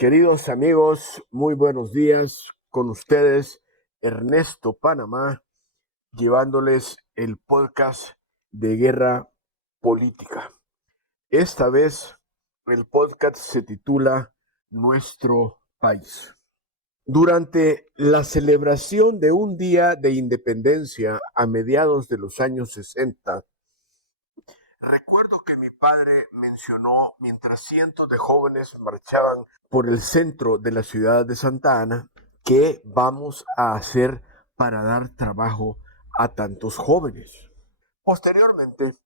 Queridos amigos, muy buenos días. Con ustedes, Ernesto Panamá, llevándoles el podcast de Guerra Política. Esta vez, el podcast se titula Nuestro País. Durante la celebración de un día de independencia a mediados de los años 60, recuerdo que mi padre mencionó mientras cientos de jóvenes marchaban por el centro de la ciudad de Santa Ana, ¿qué vamos a hacer para dar trabajo a tantos jóvenes? Posteriormente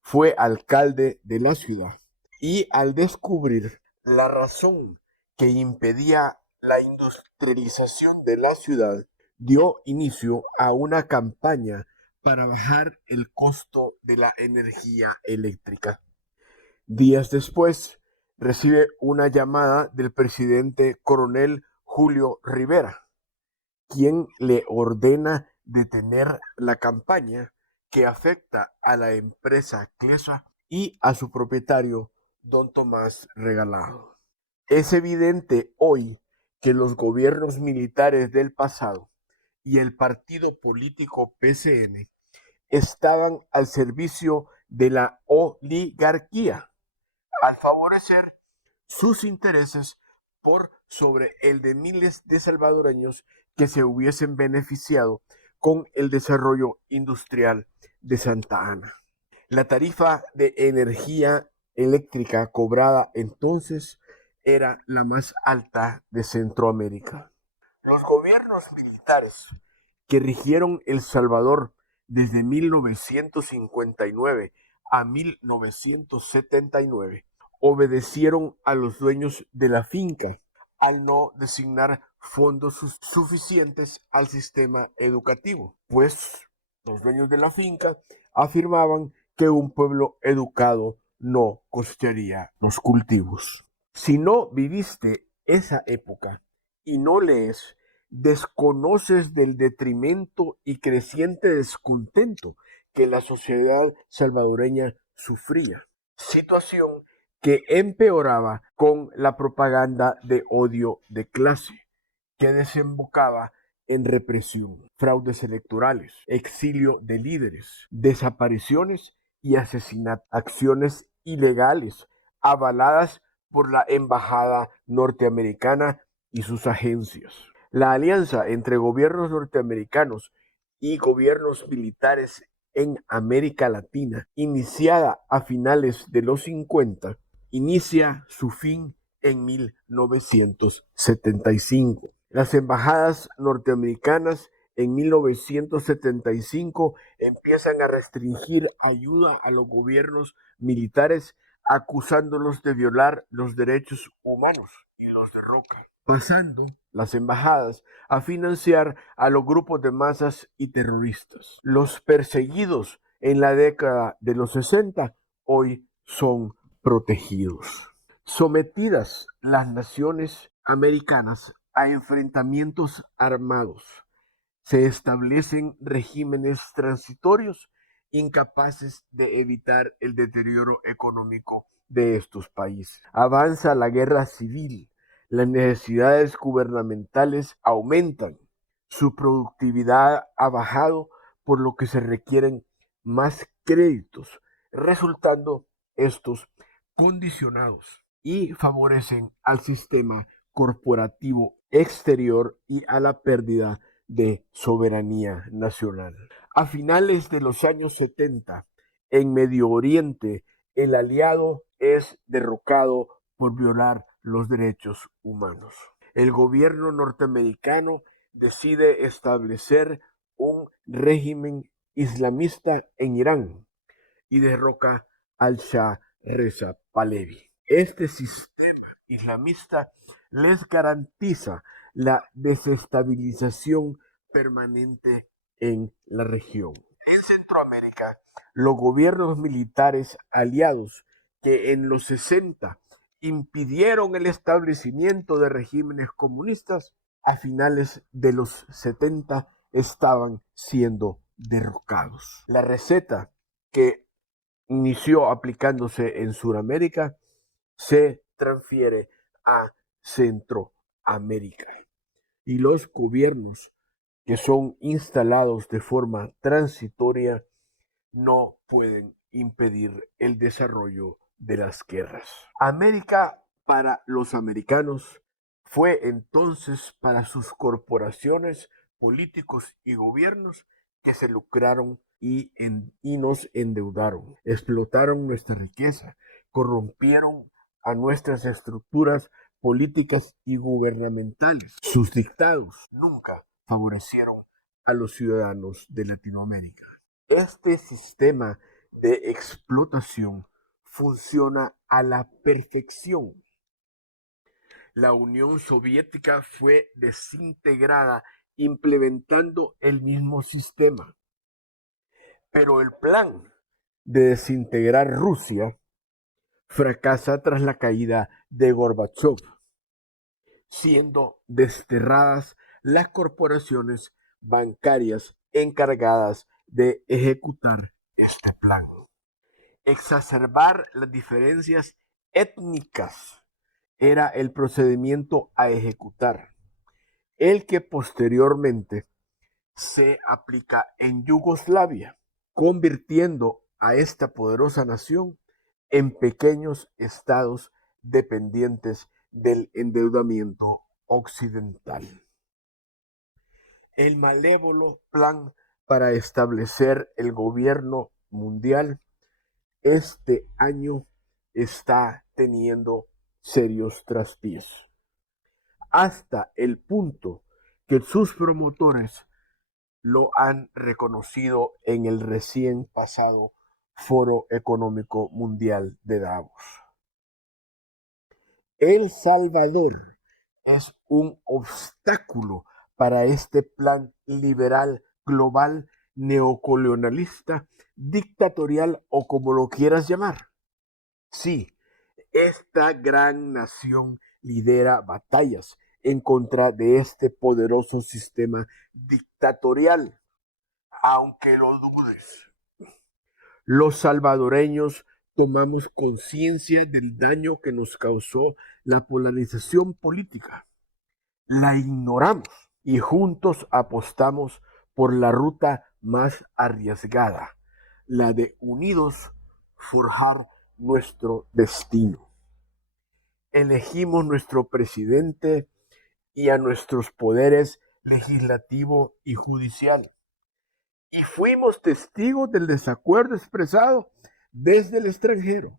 fue alcalde de la ciudad y al descubrir la razón que impedía la industrialización de la ciudad, dio inicio a una campaña para bajar el costo de la energía eléctrica. Días después, recibe una llamada del presidente coronel Julio Rivera, quien le ordena detener la campaña que afecta a la empresa Clesa y a su propietario, don Tomás Regalado. Es evidente hoy que los gobiernos militares del pasado y el partido político PCN estaban al servicio de la oligarquía, al favorecer sus intereses por sobre el de miles de salvadoreños que se hubiesen beneficiado con el desarrollo industrial de Santa Ana. La tarifa de energía eléctrica cobrada entonces era la más alta de Centroamérica. Los gobiernos militares que rigieron El Salvador desde 1959 a 1979 obedecieron a los dueños de la finca al no designar fondos suficientes al sistema educativo, pues los dueños de la finca afirmaban que un pueblo educado no costearía los cultivos. Si no viviste esa época y no lees, desconoces del detrimento y creciente descontento que la sociedad salvadoreña sufría, situación que empeoraba con la propaganda de odio de clase, que desembocaba en represión, fraudes electorales, exilio de líderes, desapariciones y asesinatos, acciones ilegales avaladas por la embajada norteamericana y sus agencias. La alianza entre gobiernos norteamericanos y gobiernos militares en América Latina, iniciada a finales de los 50, inicia su fin en 1975. Las embajadas norteamericanas en 1975 empiezan a restringir ayuda a los gobiernos militares, acusándolos de violar los derechos humanos y los derrocan, pasando las embajadas a financiar a los grupos de masas y terroristas. Los perseguidos en la década de los 60 hoy son protegidos. Sometidas las naciones americanas a enfrentamientos armados, se establecen regímenes transitorios incapaces de evitar el deterioro económico de estos países. Avanza la guerra civil, las necesidades gubernamentales aumentan, su productividad ha bajado, por lo que se requieren más créditos, resultando estos condicionados y favorecen al sistema corporativo exterior y a la pérdida de soberanía nacional. A finales de los años 70, en Medio Oriente, el aliado es derrocado por violar los derechos humanos. El gobierno norteamericano decide establecer un régimen islamista en Irán y derroca al Shah Reza Pahlavi. Este sistema islamista les garantiza la desestabilización permanente en la región. En Centroamérica, los gobiernos militares aliados que en los 60 impidieron el establecimiento de regímenes comunistas, a finales de los 70 estaban siendo derrocados. La receta que inició aplicándose en Sudamérica se transfiere a Centroamérica. Y los gobiernos que son instalados de forma transitoria no pueden impedir el desarrollo de las guerras. América para los americanos fue entonces para sus corporaciones, políticos y gobiernos que se lucraron y nos endeudaron, explotaron nuestra riqueza, corrompieron a nuestras estructuras políticas y gubernamentales. Sus dictados nunca favorecieron a los ciudadanos de Latinoamérica. Este sistema de explotación funciona a la perfección. La Unión Soviética fue desintegrada implementando el mismo sistema. Pero el plan de desintegrar Rusia fracasa tras la caída de Gorbachov, siendo desterradas las corporaciones bancarias encargadas de ejecutar este plan. Exacerbar las diferencias étnicas era el procedimiento a ejecutar, el que posteriormente se aplica en Yugoslavia, convirtiendo a esta poderosa nación en pequeños estados dependientes del endeudamiento occidental. El malévolo plan para establecer el gobierno mundial este año está teniendo serios traspiés, hasta el punto que sus promotores lo han reconocido en el recién pasado Foro Económico Mundial de Davos. El Salvador es un obstáculo para este plan liberal global neocolonialista, dictatorial o como lo quieras llamar. Sí, esta gran nación lidera batallas en contra de este poderoso sistema dictatorial, aunque lo dudes. Los salvadoreños tomamos conciencia del daño que nos causó la polarización política. La ignoramos y juntos apostamos por la ruta más arriesgada, la de unidos forjar nuestro destino. Elegimos nuestro presidente y a nuestros poderes legislativo y judicial. Y fuimos testigos del desacuerdo expresado desde el extranjero.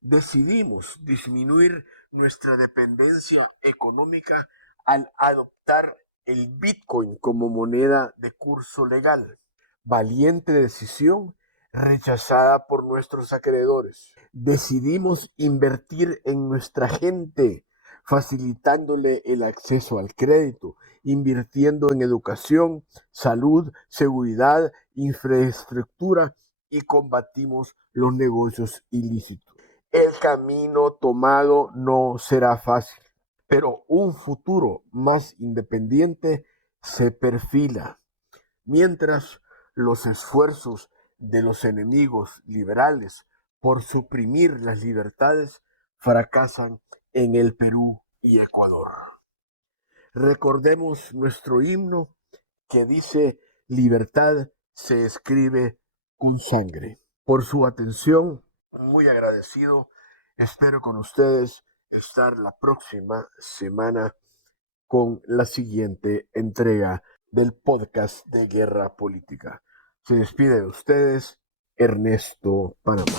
Decidimos disminuir nuestra dependencia económica al adoptar el Bitcoin como moneda de curso legal. Valiente decisión rechazada por nuestros acreedores. Decidimos invertir en nuestra gente, facilitándole el acceso al crédito, invirtiendo en educación, salud, seguridad, infraestructura y combatimos los negocios ilícitos. El camino tomado no será fácil, pero un futuro más independiente se perfila, mientras los esfuerzos de los enemigos liberales por suprimir las libertades fracasan en el Perú y Ecuador. Recordemos nuestro himno que dice: libertad se escribe con sangre. Por su atención, muy agradecido. Espero con ustedes estar la próxima semana con la siguiente entrega del podcast de Guerra Política. Se despide de ustedes Ernesto Panamá.